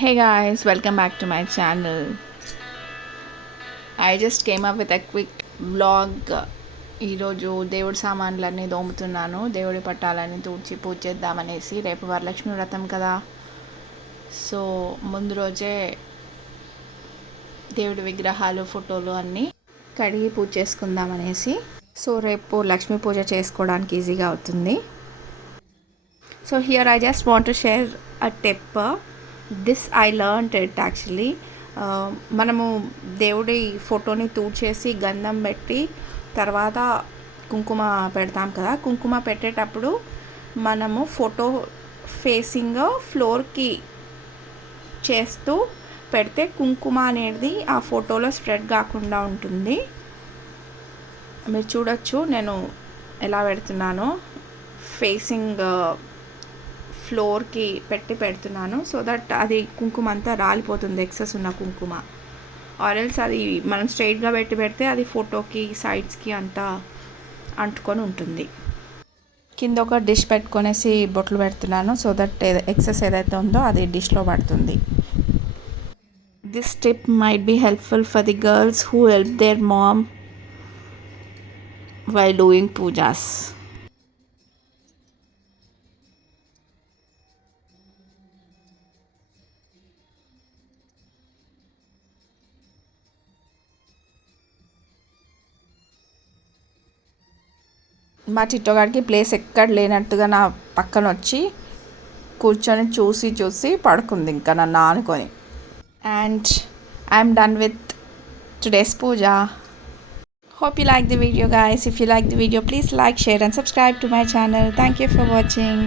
Hey guys, welcome back to my channel. I just came up with a quick vlog. ఈరోజు దేవుడి సామాన్లన్నీ దోముతున్నాను. దేవుడి పట్టాలని తుడిచి పూజ చేద్దామనేసి. రేపు వరలక్ష్మి వ్రతం కదా, సో ముందు రోజే దేవుడి విగ్రహాలు ఫోటోలు అన్నీ కడిగి పూజ చేసుకుందామనేసి. సో రేపు లక్ష్మీ పూజ చేసుకోవడానికి ఈజీగా అవుతుంది. So here I just want to share a tip. This I learned it actually. మనము దేవుడి ఫోటోని తూడ్చేసి గంధం పెట్టి తర్వాత కుంకుమ పెడతాం కదా. కుంకుమ పెట్టేటప్పుడు మనము ఫోటో ఫేసింగ్ ఫ్లోర్కి చేస్తూ పెడితే కుంకుమ అనేది ఆ ఫోటోలో స్ప్రెడ్ కాకుండా ఉంటుంది. మీరు చూడొచ్చు నేను ఎలా పెడుతున్నానో. ఫేసింగ్ ఫ్లోర్కి పెడుతున్నాను, సో దట్ అది కుంకుమ అంతా రాలిపోతుంది, ఎక్సెస్ ఉన్న కుంకుమ. ఆరెల్స్ అది మనం స్ట్రైట్గా పెడితే అది ఫోటోకి సైడ్స్కి అంతా అంటుకొని ఉంటుంది. కింద ఒక డిష్ పెట్టుకొనేసి బొట్లు పెడుతున్నాను, సో దట్ ఎక్సెస్ ఏదైతే ఉందో అది డిష్లో పడుతుంది. This tip might be helpful for the girls who help their mom while doing pujas. మా చిట్టోగాడికి ప్లేస్ ఎక్కడ లేనట్టుగా నా పక్కన వచ్చి కూర్చొని చూసి పడుకుంది ఇంకా నన్ను ఆనుకొని. And I'm done with today's puja. Hope you like the video guys. If you like the video, please like, share and subscribe to my channel. Thank you for watching.